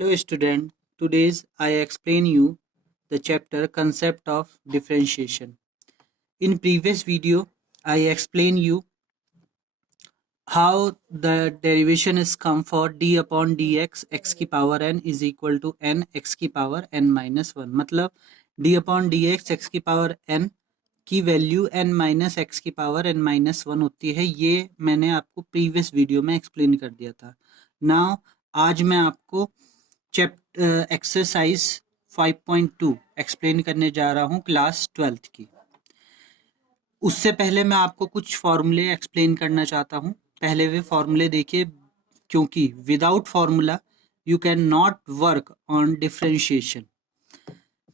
Hello student, today's I explain you the chapter concept of differentiation. In previous video, I explain you how the derivation is come for d upon dx x की power n is equal to n x की power n minus 1. मतलब d upon dx x की power n की value n minus x की power n minus 1 होती है. ये मैंने आपको प्रीवियस वीडियो में एक्सप्लेन कर दिया था. नाउ आज मैं आपको एक्सरसाइज 5.2 एक्सप्लेन करने जा रहा हूँ क्लास 12th की. उससे पहले मैं आपको कुछ फॉर्मूले एक्सप्लेन करना चाहता हूँ. पहले वे फॉर्मूले देखिए, क्योंकि without formula you can not work on differentiation.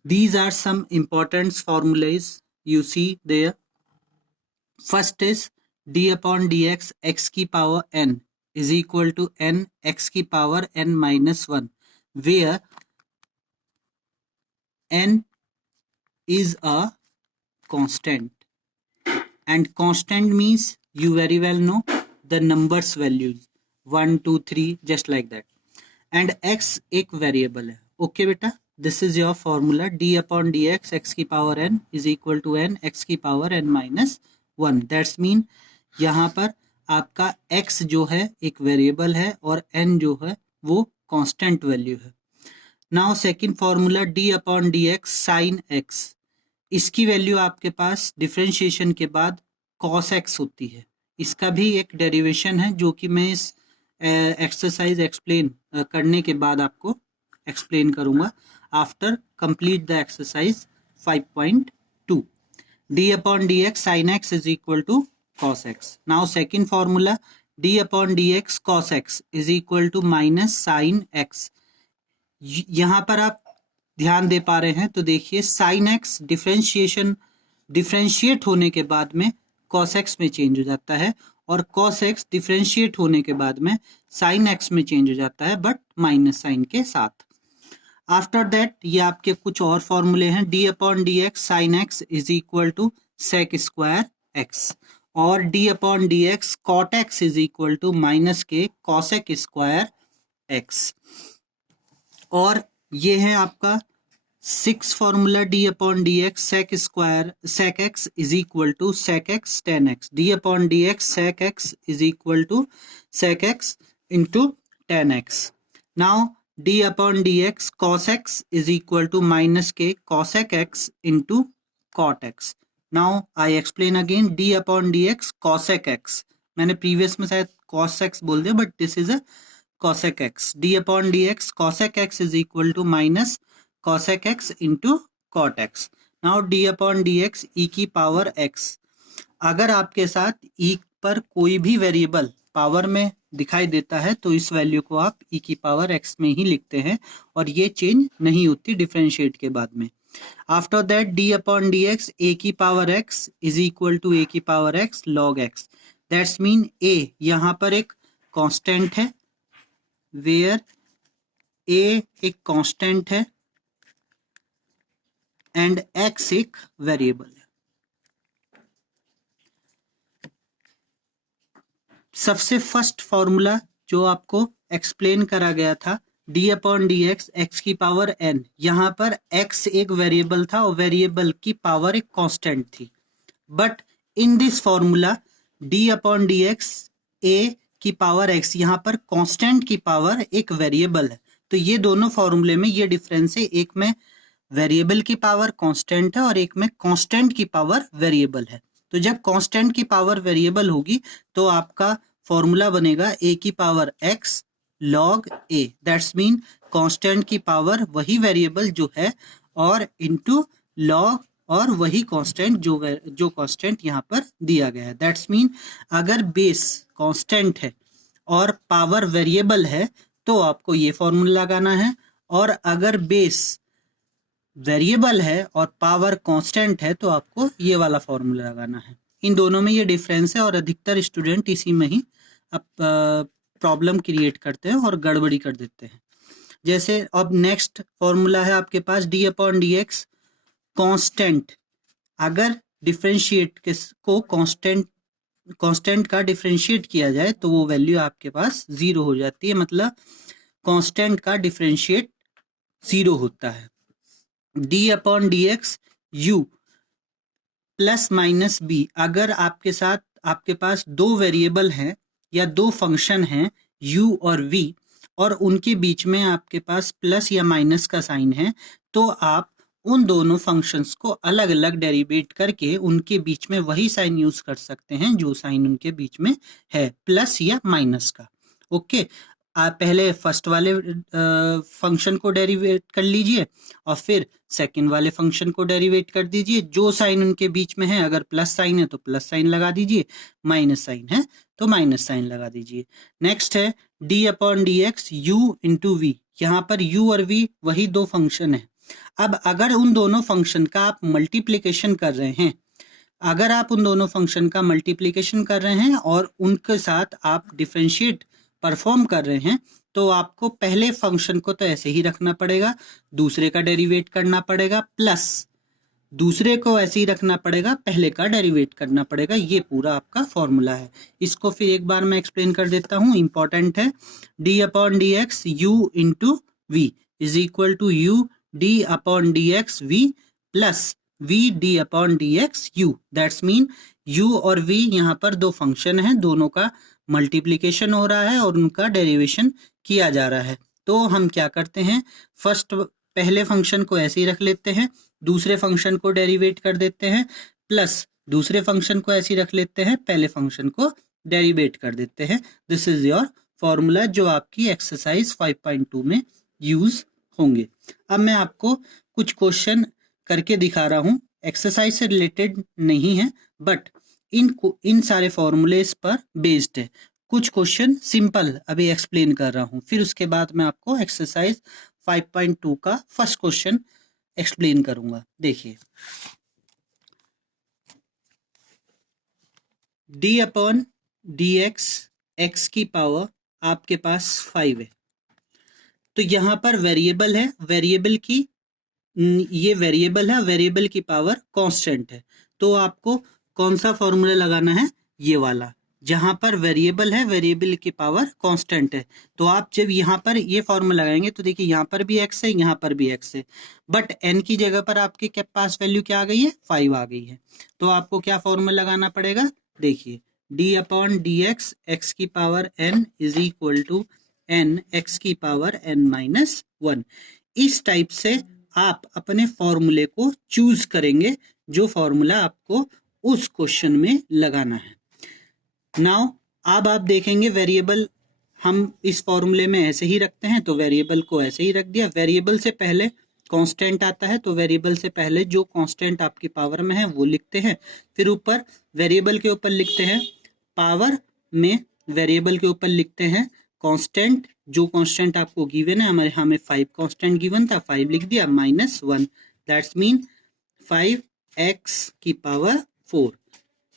These are some important formulas you see there. First is d upon dx x की power n is equal to n x की power n minus 1, where n is a constant, and constant means you very well know the numbers values 1 2 3 just like that, and x एक variable है. Okay बेटा, this is your formula d upon dx x की power n is equal to n x की power n minus 1. That's mean यहाँ पर आपका x जो है एक वेरिएबल है और n जो है वो कांस्टेंट वैल्यू है. Now second formula d upon dx sin x, इसकी वैल्यू आपके पास डिफरेंशिएशन के बाद cos x होती है. इसका भी एक डेरिवेशन है जो कि मैं इस एक्सरसाइज एक्सप्लेन करने के बाद आपको एक्सप्लेन करूंगा after complete the exercise 5.2. d upon dx sin x is equal to cos x. Now second formula d upon dx cos x is equal to minus sin x. यहाँ पर आप ध्यान दे पा रहे हैं तो देखिए sin x डिफरेंशिएट होने के बाद में cos x में चेंज हो जाता है और cos x डिफरेंशिएट होने के बाद में sin x में चेंज हो जाता है बट माइनस साइन के साथ. आफ्टर दैट ये आपके कुछ और फॉर्मूले हैं. d upon dx sin x is equal to sec square x और d upon dx cot x is equal to minus के cosec स्क्वायर x. और ये है आपका 6 formula d upon dx sec x is equal to sec x tan x. d upon dx sec x is equal to sec x into tan x. Now d upon dx cos x is equal to minus k cosec x into cot x. Now I explain again d upon dx cosec x. मैंने previous में शायद cos x बोल दिया but this is a cosec x. d upon dx cosec x is equal to minus cosec x into cot x. Now d upon dx e की power x. अगर आपके साथ e पर कोई भी वेरिएबल पावर में दिखाई देता है तो इस वैल्यू को आप e की पावर x में ही लिखते हैं और ये चेंज नहीं होती डिफरेंशिएट के बाद में. After that d upon dx a की power x is equal to a की power x log x. That's mean a यहाँ पर एक कांस्टेंट है, वेयर a एक कांस्टेंट है एंड x एक वेरिएबल है. सबसे फर्स्ट फॉर्मूला जो आपको एक्सप्लेन करा गया था d अपॉन dx x की पावर n, यहाँ पर x एक वेरिएबल था और वेरिएबल की पावर एक कांस्टेंट थी. But in this formula d upon dx a की पावर x, यहाँ पर कांस्टेंट की पावर एक वेरिएबल है. तो ये दोनों फॉर्मूले में ये डिफरेंस है, एक में वेरिएबल की पावर कांस्टेंट है और एक में कांस्टेंट की पावर वेरिएबल है. तो जब कांस्टेंट की पावर वेरिएबल होगी तो आपका फॉर्मूला बनेगा a की power x log a. That's mean constant की पावर वही वेरिएबल जो है और इनटू log और वही कांस्टेंट जो कांस्टेंट यहाँ पर दिया गया है. दैट्स मीन अगर बेस कांस्टेंट है और पावर वेरिएबल है तो आपको ये फॉर्मूला लगाना है, और अगर बेस वेरिएबल है और पावर कांस्टेंट है तो आपको ये वाला फॉर्मूला लगाना है. इन दोनों में ये डिफरेंस है और अधिकतर स्टूडेंट इसी में ही प्रॉब्लम क्रिएट करते हैं और गड़बड़ी कर देते हैं. जैसे अब नेक्स्ट फॉर्मूला है आपके पास d अपॉन dx कांस्टेंट. अगर डिफरेंशिएट को कांस्टेंट का डिफरेंशिएट किया जाए तो वो वैल्यू आपके पास 0 हो जाती है. मतलब कांस्टेंट का डिफरेंशिएट 0 होता है। D upon D x U plus minus B, अगर आपके पास दो वेरिएबल हैं या दो फंक्शन हैं u और v, और उनके बीच में आपके पास प्लस या माइनस का साइन है, तो आप उन दोनों फंक्शंस को अलग अलग डेरिवेट करके उनके बीच में वही साइन यूज कर सकते हैं जो साइन उनके बीच में है, प्लस या माइनस का। ओके, आप पहले फर्स्ट वाले फंक्शन को डेरिवेट कर लीजिए और फिर सेकंड वाले फंक्शन को डेरिवेट कर दीजिए। जो साइन उनके बीच में है, अगर प्लस साइन है तो प्लस साइन लगा दीजिए, माइनस साइन है तो माइनस साइन लगा दीजिए। नेक्स्ट है D upon D x you into V. यहाँ पर u और v वही दो फंक्शन है। अब अगर उन दोनों फंक्शन का आप मल्टीप्लीकेशन कर रहे हैं, अगर आप उन दोनों फंक्शन का मल्टीप्लीकेशन कर रहे हैं और उनके साथ आप डिफरेंशिएट परफॉर्म कर रहे हैं, तो आपको पहले फंक्शन को तो ऐसे ही रखना पड़ेगा, दूसरे का डेरिवेट करना पड़ेगा, प्लस दूसरे को ऐसे ही रखना पड़ेगा, पहले का डेरिवेट करना पड़ेगा। ये पूरा आपका फॉर्मूला है। इसको फिर एक बार मैं एक्सप्लेन कर देता हूँ, इंपॉर्टेंट है। D upon D x you into v is equal to u d upon D x v plus v d upon D x u. That's mean u और v यहाँ पर दो फंक्शन हैं, दोनों का मल्टीप्लीकेशन हो रहा है और उनका डेरिवेशन किया जा रहा है। तो हम क्या करते हैं, फर्स्ट पहले फंक्शन को ऐसे ही रख लेते हैं, दूसरे फंक्शन को डेरिवेट कर देते हैं, प्लस दूसरे फंक्शन को ऐसे ही रख लेते हैं, पहले फंक्शन को डेरिवेट कर देते हैं। दिस इज योर फॉर्मूला जो आपकी एक्सरसाइज 5.2 में यूज होंगे। अब मैं आपको कुछ क्वेश्चन करके दिखा रहा हूँ, एक्सरसाइज से रिलेटेड नहीं है, बट इन सारे फॉर्मूलेस पर बेस्ड है। कुछ क्वेश्चन सिंपल अभी एक्सप्लेन कर रहा हूँ, फिर उसके बाद मैं आपको एक्सरसाइज 5.2 का फर्स्ट क्वेश्चन एक्सप्लेन करूंगा। देखिए, D upon D x X की पावर आपके पास 5 है। तो यहाँ पर वेरिएबल है, वेरिएबल की ये वेरिएबल है, वेरिएबल की पावर कांस्टेंट है। तो आपको कौन सा फॉर्मूला लगाना है, ये वाला, जहां पर वेरिएबल है, वेरिएबल की पावर कांस्टेंट है। तो आप जब यहाँ पर ये फॉर्मूला लगाएंगे तो देखिए यहाँ पर भी x है, यहाँ पर भी x है, बट n की जगह पर आपके क्या पास वैल्यू क्या आ गई है, 5 आ गई है। तो आपको क्या फॉर्मूला लगाना पड़ेगा, देखिए d upon D x X की power n is equal to n X की पावर n माइनस 1। इस टाइप से आप अपने फॉर्मूले को चूज करेंगे जो फॉर्मूला आपको उस क्वेश्चन में लगाना है। नाउ अब आप देखेंगे वेरिएबल हम इस फॉर्मूले में ऐसे ही रखते हैं, तो वेरिएबल को ऐसे ही रख दिया। वेरिएबल से पहले कांस्टेंट आता है, तो वेरिएबल से पहले जो कांस्टेंट आपकी पावर में है वो लिखते हैं, फिर ऊपर वेरिएबल के ऊपर लिखते हैं, पावर में वेरिएबल के ऊपर लिखते हैं कांस्टेंट, जो कांस्टेंट आपको गिवन है, हमें 5 कांस्टेंट गिवन था, 5 लिख दिया, माइनस 1। दैट्स मीन 5x की पावर 4,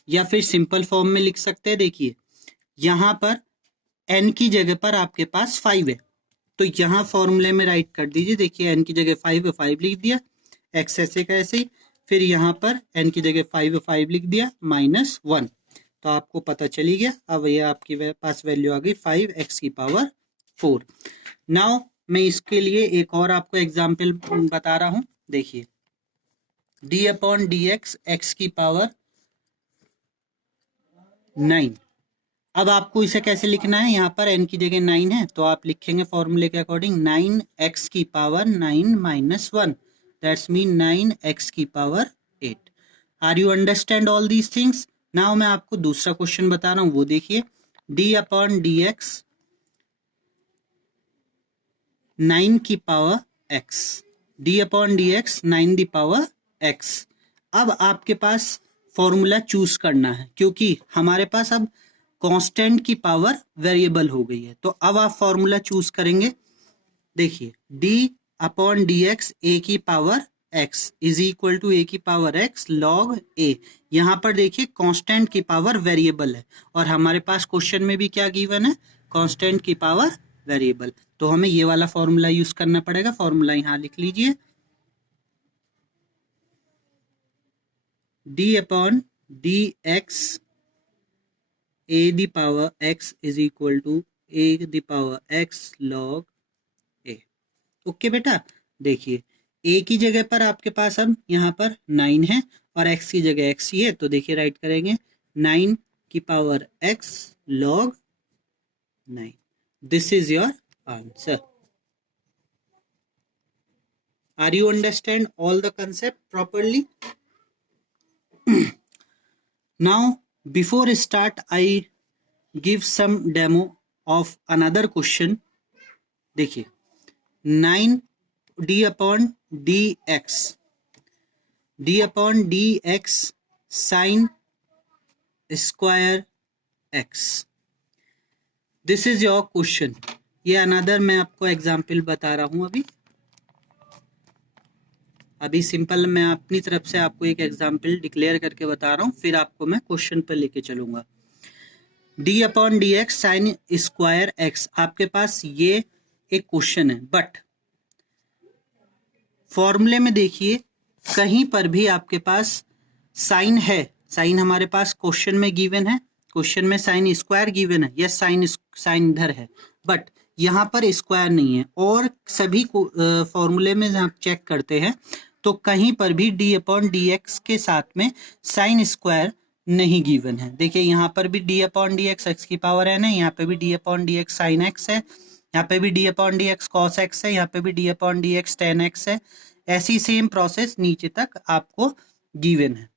या फिर सिंपल फॉर्म में लिख सकते हैं। देखिए यहाँ पर n की जगह पर आपके पास 5 है, तो यहाँ फॉर्मूले में राइट कर दीजिए। देखिए n की जगह 5 है, 5 लिख दिया, x ऐसे का ऐसे ही, फिर यहाँ पर n की जगह 5 है, 5 लिख दिया, माइनस 1। तो आपको पता चली गया, अब ये आपके पास वैल्यू आ गई 5x की पावर 4। नाउ मैं इसके लिए एक और आपको एग्जाम्पल बता रहा हूँ। देखिए d upon D x X की पावर 9। अब आपको इसे कैसे लिखना है, यहाँ पर n की जगह 9 है, तो आप लिखेंगे फॉर्मूले के अकॉर्डिंग 9x की power 9 minus 1। That's mean 9x की power 8। Are you understand all these things. Now मैं आपको दूसरा क्वेश्चन बता रहा हूँ, वो देखिए d अपॉन डी एक्स 9 की power x, d upon D x 9 दी पावर x। अब आपके पास फॉर्मूला चूज करना है, क्योंकि हमारे पास अब कांस्टेंट की पावर वेरिएबल हो गई है, तो अब आप फॉर्मूला चूज करेंगे। देखिए d upon D X A की power x is equal to A की पावर x log a। यहाँ पर देखिए कांस्टेंट की पावर वेरिएबल है, और हमारे पास क्वेश्चन में भी क्या गिवन है, कांस्टेंट की पावर वेरिएबल। तो हमें ये वाला फॉर्मूला यूज करना पड़ेगा। फॉर्मूला यहाँ लिख लीजिए, d upon D x a the power x is equal to a the power x log okay बेटा, देखिए a की जगह पर आपके पास अब यहाँ पर 9 है और x की जगह x ही है, तो देखिए राइट करेंगे 9 की power x log 9. This is your answer. Are you understand all the concept properly? Now, before start, I give some demo of another question. देखिए 9 d upon dx sin square x. This is your question. ये another मैं आपको example बता रहा हूं. अभी simple मैं अपनी तरफ से आपको एक एग्जाम्पल डिक्लेयर करके बता रहा हूँ, फिर आपको मैं क्वेश्चन पर लेके चलूंगा. d upon D x sine square x, आपके पास ये एक क्वेश्चन है, बट फॉर्मूले में देखिए कहीं पर भी आपके पास साइन है. साइन हमारे पास क्वेश्चन में गिवन है, क्वेश्चन में साइन स्क्वायर गिवन है. यस, साइन इधर है, बट यहाँ पर स्क्वायर नहीं है. और सभी फॉर्मूले में आप चेक करते हैं तो कहीं पर भी d अपॉन डी एक्स के साथ में साइन स्क्वायर नहीं गिवन है. देखिए यहाँ पर भी d upon D x X की पावर n है, यहाँ पे भी d upon D x sine x है, यहाँ पे भी d upon D x cos x है, यहाँ पे भी d upon D x ten x है. ऐसी सेम प्रोसेस नीचे तक आपको गिवन है.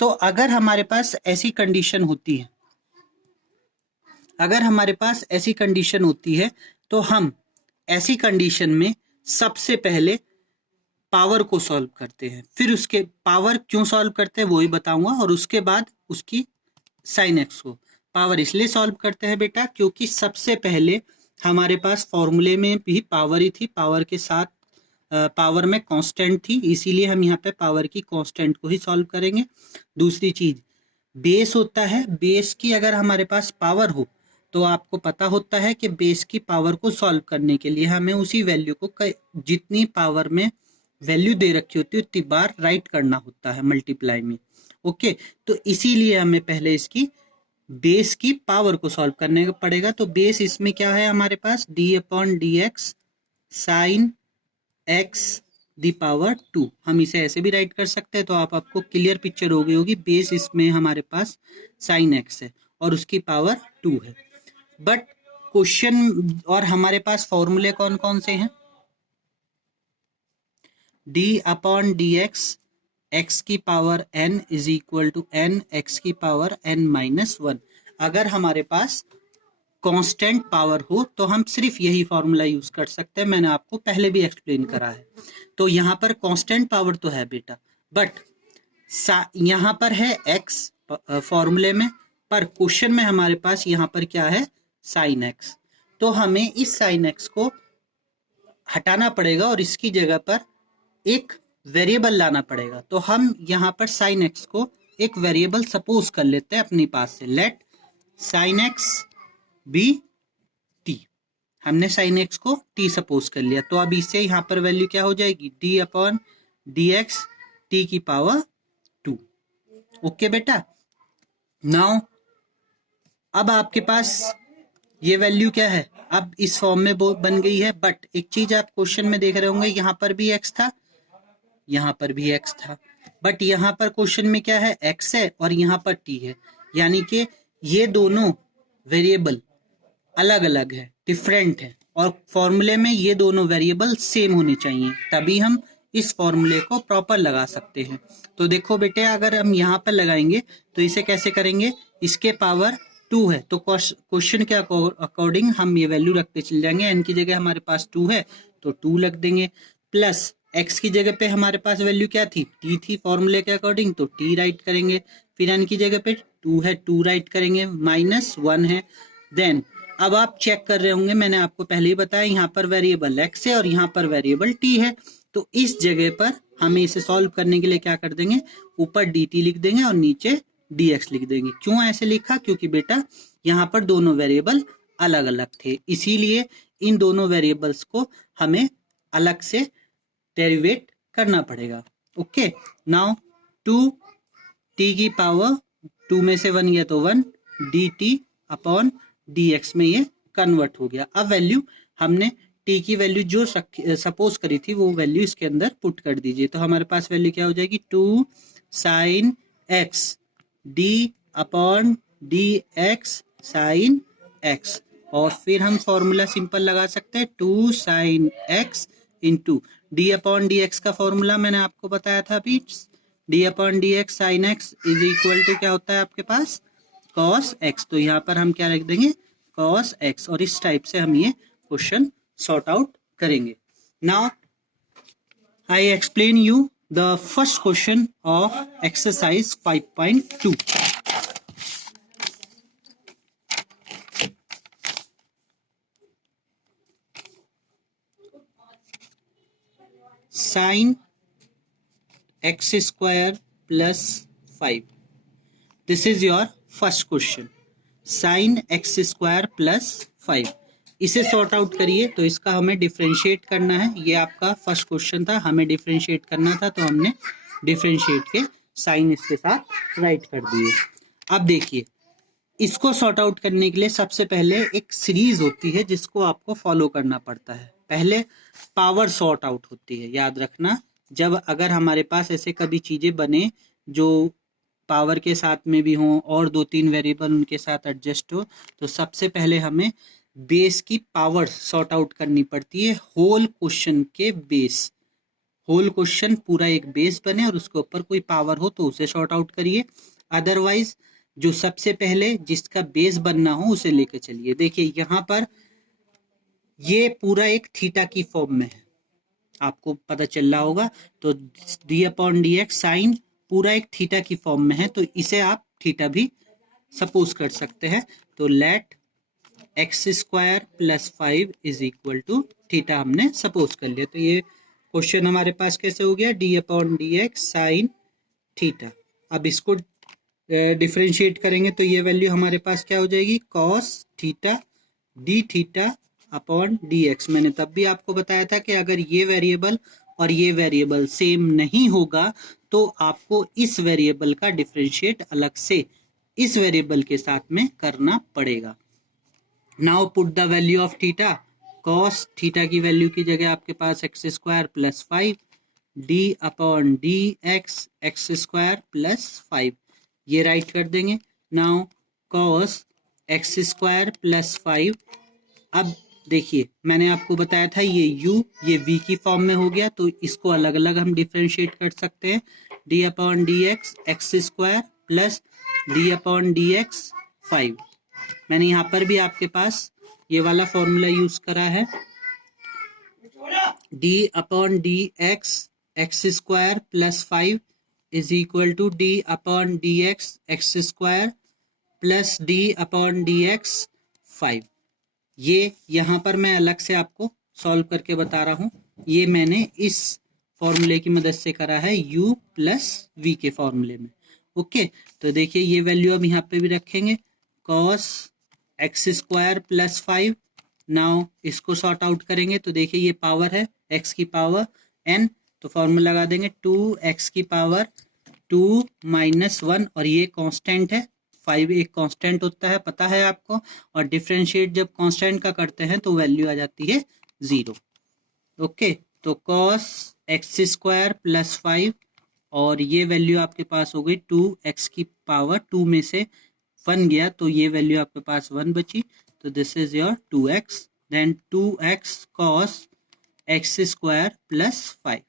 तो अगर हमारे पास ऐसी कंडीशन होती है, अगर हमारे पास ऐसी कंडीशन होती है तो हम ऐसी कंडीशन में सबसे पहले पावर को सॉल्व करते हैं. फिर उसके पावर क्यों सॉल्व करते हैं वो ही बताऊंगा, और उसके बाद उसकी साइन एक्स को पावर इसलिए सॉल्व करते हैं बेटा क्योंकि सबसे पहले हमारे पास फॉर्मूले में भी पावर ही थी, पावर के साथ पावर में कांस्टेंट थी, इसीलिए हम यहाँ पे पावर की कांस्टेंट को ही सॉल्व करेंगे. दूसरी चीज बेस होता है, बेस की अगर हमारे पास पावर हो तो आपको पता होता है कि बेस की पावर को सॉल्व करने के लिए हमें उसी वैल्यू को जितनी पावर में वैल्यू दे रखी होती है उतनी बार राइट करना होता है मल्टीप्लाई में. ओके, तो इसीलिए हमें पहले इसकी बेस की पावर को सॉल्व करने का पड़ेगा. तो बेस इसमें क्या है हमारे पास d upon D x sine x the power 2. हम इसे ऐसे भी राइट कर सकते हैं, तो आपको क्लियर पिक्चर हो गई होगी. बेस इसमें हमारे पास साइन एक्स है और उसकी पावर 2 है. बट क्वेश्चन और हमारे पास फॉर्मूले कौन कौन से हैं? d upon D x X की power n is equal to n X की पावर n माइनस 1. अगर हमारे पास कांस्टेंट पावर हो तो हम सिर्फ यही फॉर्मूला यूज कर सकते हैं, मैंने आपको पहले भी एक्सप्लेन करा है. तो यहाँ पर कांस्टेंट पावर तो है बेटा, बट यहाँ पर है x फॉर्मूले में, पर क्वेश्चन में हमारे पास यहाँ पर क्या है? Sine x. तो हमें इस साइन एक्स को हटाना पड़ेगा और इसकी जगह पर एक वेरिएबल लाना पड़ेगा. तो हम यहाँ पर साइन एक्स को एक वेरिएबल सपोज कर लेते हैं अपने पास से. Let sine x be t. हमने साइन एक्स को टी सपोज कर लिया, तो अब इससे यहाँ पर वैल्यू क्या हो जाएगी? D upon D x T की पावर 2. ओके बेटा, नाउ अब आपके पास ये वैल्यू क्या है? अब इस फॉर्म में बन गई है. बट एक चीज आप क्वेश्चन में देख रहे होंगे, यहाँ पर भी एक्स था, यहाँ पर भी एक्स था, बट यहाँ पर क्वेश्चन में क्या है? एक्स है और यहाँ पर टी है. यानी कि ये दोनों वेरिएबल अलग अलग है, डिफरेंट है, और फॉर्मूले में ये दोनों वेरिएबल सेम होने चाहिए, तभी हम इस फॉर्मूले को प्रॉपर लगा सकते हैं. तो देखो बेटे, अगर हम यहाँ पर लगाएंगे तो इसे कैसे करेंगे? इसके पावर 2 है, तो क्वेश्चन के अकॉर्डिंग हम ये वैल्यू रखते चले जाएंगे. एन की जगह हमारे पास 2 है तो 2 रख देंगे, प्लस एक्स की जगह पे हमारे पास वैल्यू क्या थी? टी थी फॉर्मूले के अकॉर्डिंग, तो टी राइट करेंगे. फिर एन की जगह पे 2 है, 2 राइट करेंगे, माइनस 1 है. देन अब आप चेक कर रहे होंगे, मैंने आपको पहले ही बताया यहाँ पर वेरिएबल एक्स है और यहाँ पर वेरिएबल टी है, तो इस जगह पर हमें इसे सॉल्व करने के लिए क्या कर देंगे? ऊपर डी टी लिख देंगे और नीचे डी एक्स लिख देंगे. क्यों ऐसे लिखा? क्योंकि बेटा यहाँ पर दोनों वेरिएबल अलग अलग थे, इसीलिए इन दोनों वेरिएबल्स को हमें अलग से डेरिवेट करना पड़ेगा. ओके, नाउ 2 टी की पावर 2 में से 1 गया तो 1 D T upon D x में ये कन्वर्ट हो गया. अब वैल्यू हमने टी की वैल्यू जो सपोज करी थी वो वैल्यू इसके अंदर पुट कर दीजिए। तो हमारे पास वैल्यू क्या हो जाएगी, 2 sine x d upon D x sine x. और फिर हम फॉर्मूला सिंपल लगा सकते हैं, 2 sine x into d upon D x का फॉर्मूला मैंने आपको बताया था अभी, d upon D x sine x is equal to क्या होता है आपके पास, कॉस एक्स। तो यहाँ पर हम क्या लिख देंगे, कॉस एक्स। और इस टाइप से हम ये क्वेश्चन सॉर्ट आउट करेंगे। Now I explain you the first question of exercise 5.2। Sine x square plus 5, this is your first question, sine x square plus 5। इसे सॉर्ट आउट करिए। तो इसका हमें डिफरेंशिएट करना है, ये आपका फर्स्ट क्वेश्चन था, हमें डिफरेंशिएट करना था, तो हमने डिफरेंशिएट के साइन इसके साथ राइट कर दिए। अब देखिए, इसको सॉर्ट आउट करने के लिए सबसे पहले एक सीरीज होती है जिसको आपको फॉलो करना पड़ता है। पहले पावर सॉर्ट आउट होती है, याद रखना। जब अगर हमारे पास ऐसे कभी चीजें बने जो पावर के साथ में भी हों और 2-3 वेरिएबल उनके साथ एडजस्ट हो, तो सबसे पहले हमें बेस की पावर सॉर्ट आउट करनी पड़ती है। होल क्वेश्चन के बेस, होल क्वेश्चन पूरा एक बेस बने और उसके ऊपर कोई पावर हो तो उसे सॉर्ट आउट करिए। अदरवाइज जो सबसे पहले जिसका बेस बनना हो उसे लेके चलिए। देखिए यहाँ पर ये पूरा एक थीटा की फॉर्म में है, आपको पता चल रहा होगा। तो d upon D x sine पूरा एक थीटा की फॉर्म में है, तो इसे आप थीटा भी सपोज कर सकते हैं। तो let x square plus 5 is equal to theta हमने सपोज कर लिया। तो ये क्वेश्चन हमारे पास कैसे हो गया, D upon D x sine theta. अब इसको डिफरेंशिएट करेंगे तो ये वैल्यू हमारे पास क्या हो जाएगी, cos theta D theta upon D x. मैंने तब भी आपको बताया था कि अगर ये वेरिएबल और ये वेरिएबल सेम नहीं होगा तो आपको इस वेरिएबल का डिफरेंशिएट अलग से इस वेरिएबल के साथ में करना पड़ेगा। Now put the value of theta, cos theta की वैल्यू की जगह आपके पास X square plus 5 D upon D x x square plus 5, ये राइट कर देंगे। Now cos X square plus 5। अब देखिए मैंने आपको बताया था ये u ये v की फॉर्म में हो गया, तो इसको अलग अलग हम डिफरेंशिएट कर सकते हैं। D upon D x x square plus d upon D x 5। मैंने यहाँ पर भी आपके पास ये वाला फॉर्मूला यूज करा है, D upon D x x square plus 5 is equal to d upon D x x square plus d upon D x 5। ये यहाँ पर मैं अलग से आपको सॉल्व करके बता रहा हूँ, ये मैंने इस फॉर्मूले की मदद से करा है u प्लस v के फॉर्मूले में। ओके, तो देखिए ये वैल्यू अब यहाँ पे भी रखेंगे, cos x square plus 5। Now इसको सॉर्ट आउट करेंगे तो देखिए ये पावर है x की पावर n, तो फॉर्मूला लगा देंगे 2x की पावर 2 माइनस 1, और ये कांस्टेंट है, 5 एक कांस्टेंट होता है पता है आपको, और डिफरेंशिएट जब कांस्टेंट का करते हैं तो वैल्यू आ जाती है 0। ओके, तो cos एक्स स्क्वायर प्लस 5 और ये वैल्यू आपके पास हो गई 2x की पावर 2 में से 1 गया तो ये वैल्यू आपके पास 1 बची, तो this is your 2x, then 2x cos x square plus 5।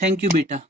Thank you बेटा।